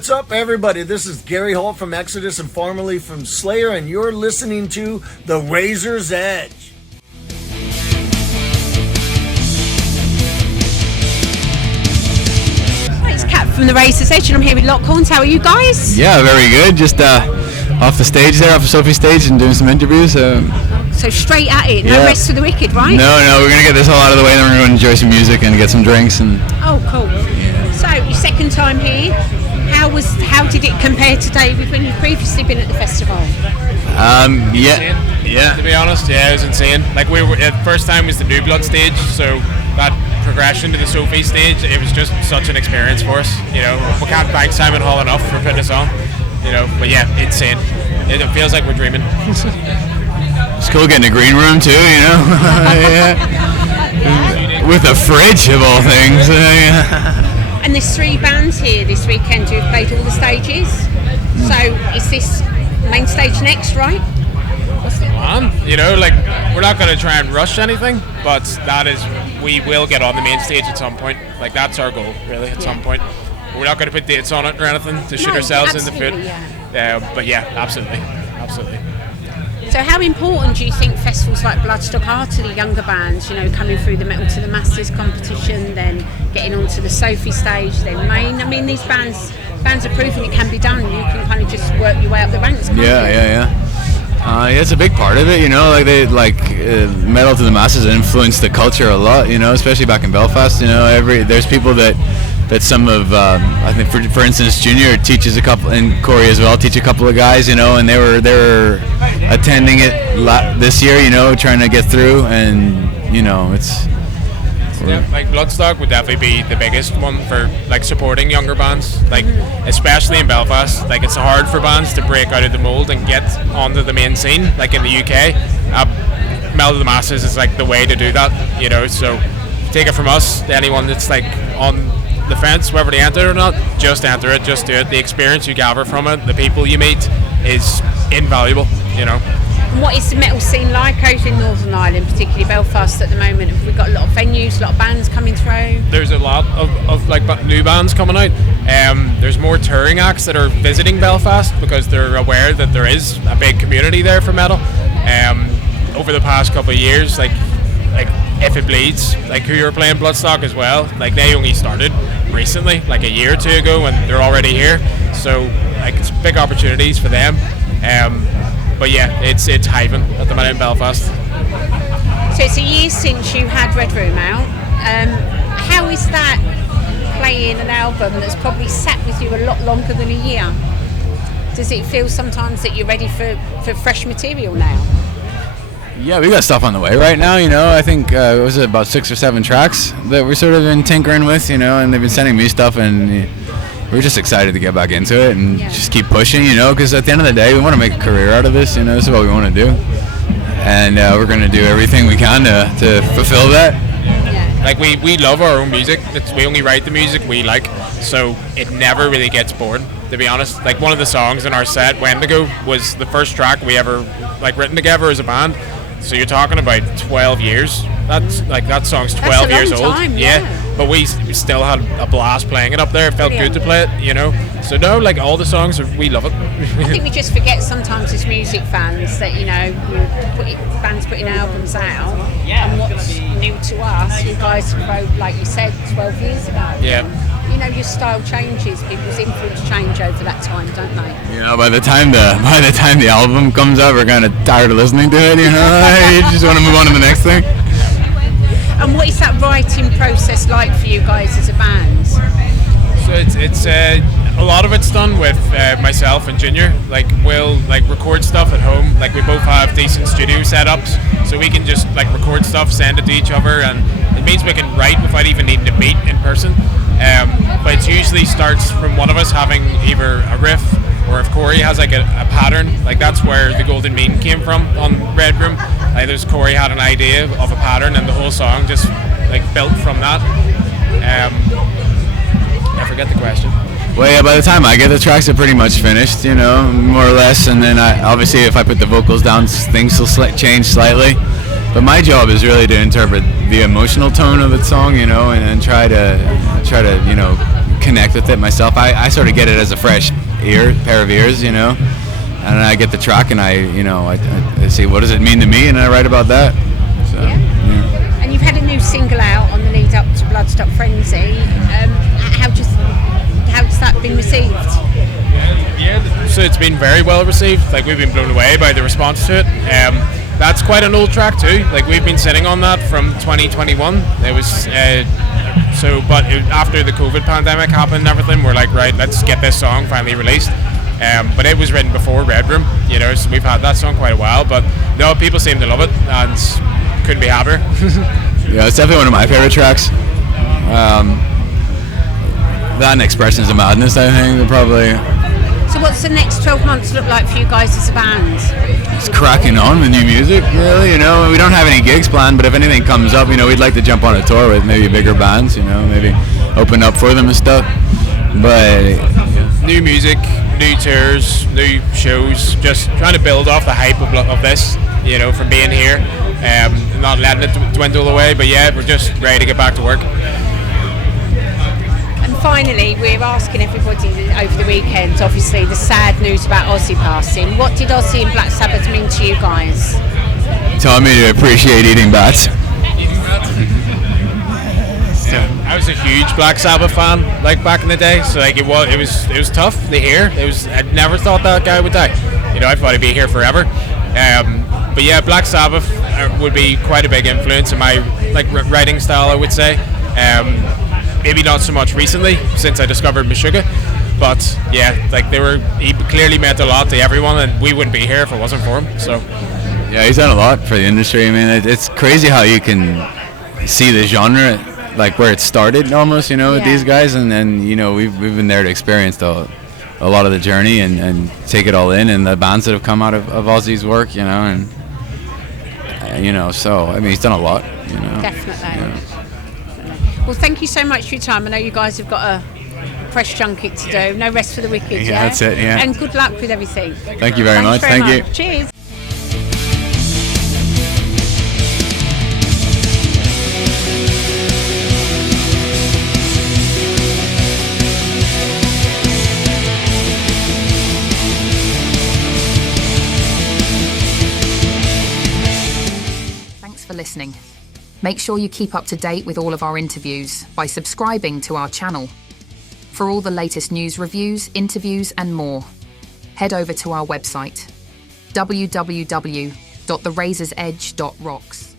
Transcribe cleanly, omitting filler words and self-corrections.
what's up, everybody? This is Gary Holt from Exodus and formerly from Slayer, and you're listening to The Razor's Edge. Hi, it's Kat from The Razor's Edge, and I'm here with Lockhorns. How are you guys? Yeah, very good. Just off the stage there, off of Sophie's stage, and doing some interviews. So straight at it, no rest for the wicked, right? No, we're going to get this all out of the way, and then we're going to enjoy some music and get some drinks. Oh, cool. Yeah. So, your second time here, how did it compare today with when you've previously been at the festival? Yeah. To be honest, it was insane. Like, the first time was the New Blood stage, so that progression to the Sophie stage, it was just such an experience for us. You know, we can't thank Simon Hall enough for putting us on. You know, but yeah, insane. It feels like we're dreaming. It's cool getting a green room too, you know. With a fridge of all things. And there's 3 bands here this weekend who've played all the stages. So is this main stage next, right? You know, like, we're not going to try and rush anything, but we will get on the main stage at some point. Like, that's our goal, really, at some point. We're not going to put dates on it or anything to shoot ourselves in the foot. But yeah, absolutely. So how important do you think festivals like Bloodstock are to the younger bands, you know, coming through the Metal to the Masses competition, then getting onto the Sophie stage, then main? I mean, these bands are proving it can be done. You can kind of just work your way up the ranks, can't you? Yeah, it's a big part of it, you know, Metal to the Masses influenced the culture a lot, you know, especially back in Belfast, you know, there's people that some of, I think for instance, Junior teaches a couple, and Corey as well, teach a couple of guys, you know, and they were attending it this year, you know, trying to get through, and, you know, like Bloodstock would definitely be the biggest one for like supporting younger bands, like especially in Belfast. Like, it's hard for bands to break out of the mold and get onto the main scene, like in the UK. Metal to the Masses is like the way to do that, you know. So take it from us, anyone that's like on the fence whether they enter it or not, just enter it, just do it. The experience you gather from it, the people you meet, is invaluable, you know. And what is the metal scene like over in Northern Ireland, particularly Belfast at the moment? Have we got a lot of venues, a lot of bands coming through? There's a lot of like new bands coming out. There's more touring acts that are visiting Belfast because they're aware that there is a big community there for metal. Over the past couple of years, like If It Bleeds, like who you're playing Bloodstock as well, like they only started recently, like a year or two ago, and they're already here. So like it's big opportunities for them. But yeah, it's hiving at the minute in Belfast. So it's a year since you had Red Room out. How is that playing an album that's probably sat with you a lot longer than a year? Does it feel sometimes that you're ready for fresh material now? Yeah, we got stuff on the way right now, you know. I think it was about 6 or 7 tracks that we're sort of been tinkering with, you know, and they've been sending me stuff, and we're just excited to get back into it and just keep pushing, you know, because at the end of the day, we want to make a career out of this, you know. This is what we want to do, and we're going to do everything we can to fulfill that. Like, we love our own music. We only write the music we like, so it never really gets bored, to be honest. Like, one of the songs in our set, Wendigo, was the first track we ever like written together as a band. So you're talking about 12 years. That's like, that song's 12 years old. Time, but we still had a blast playing it up there. It felt good to play it, you know. So no, like, all the songs, we love it. I think we just forget sometimes as music fans that, you know, bands putting albums out, and what's new to us, you guys wrote, like you said, 12 years ago. Yeah. You know, your style changes, people's influence change over that time, don't they? You know, by the time the album comes out, we're kind of tired of listening to it, you know. You just want to move on to the next thing. And what is that writing process like for you guys as a band? So it's a lot of it's done with myself and Junior. Like, we'll like record stuff at home. Like, we both have decent studio setups, so we can just like record stuff, send it to each other, and it means we can write without even needing to meet in person. But it usually starts from one of us having either a riff, or if Corey has like a pattern. Like, that's where the Golden Mean came from on Red Room. Like, there's Corey had an idea of a pattern, and the whole song just like built from that. I forget the question. Well, yeah, by the time I get the tracks, are pretty much finished, you know, more or less. And then obviously if I put the vocals down, things will change slightly. But my job is really to interpret the emotional tone of the song, you know, and try to you know, connect with it myself. I sort of get it as a fresh pair of ears, you know, and I get the track and I see what does it mean to me, and I write about that. So, yeah. And you've had a new single out on the lead up to Bloodstock Frenzy. How's that been received? Yeah, so it's been very well received. Like, we've been blown away by the response to it. That's quite an old track too. Like, we've been sitting on that from 2021. It was after the COVID pandemic happened and everything, we're like, right, let's get this song finally released. But it was written before Red Room, you know, so we've had that song quite a while. But no, people seem to love it and couldn't be happier. Yeah, it's definitely one of my favorite tracks. That and Expressions of Madness, I think, probably. So what's the next 12 months look like for you guys as a band? It's cracking on with new music, really, you know. We don't have any gigs planned, but if anything comes up, you know, we'd like to jump on a tour with maybe bigger bands, you know, maybe open up for them and stuff. But new music, new tours, new shows, just trying to build off the hype of this, you know, from being here, not letting it dwindle away. But yeah, we're just ready to get back to work. Finally, we're asking everybody over the weekend, obviously, the sad news about Ozzy passing. What did Ozzy and Black Sabbath mean to you guys? Taught me to appreciate eating bats. I was a huge Black Sabbath fan, like, back in the day. So like it was tough to hear. I never thought that guy would die. You know, I thought he'd be here forever. But yeah, Black Sabbath would be quite a big influence in my writing style, I would say. Maybe not so much recently since I discovered Meshuggah, but yeah, he clearly meant a lot to everyone, and we wouldn't be here if it wasn't for him. So yeah, he's done a lot for the industry. I mean, it's crazy how you can see the genre, like where it started almost, you know, with these guys, and then, you know, we've been there to experience a lot of the journey and take it all in, and the bands that have come out of Ozzy's work, you know, and you know, so I mean, he's done a lot, you know. Definitely. Yeah. Well, thank you so much for your time. I know you guys have got a press junket to do. No rest for the wicked, yeah? That's it, yeah. And good luck with everything. Thank you very much. Thank you. Cheers. Thanks for listening. Make sure you keep up to date with all of our interviews by subscribing to our channel. For all the latest news, reviews, interviews and more, head over to our website, www.therazorsedge.rocks.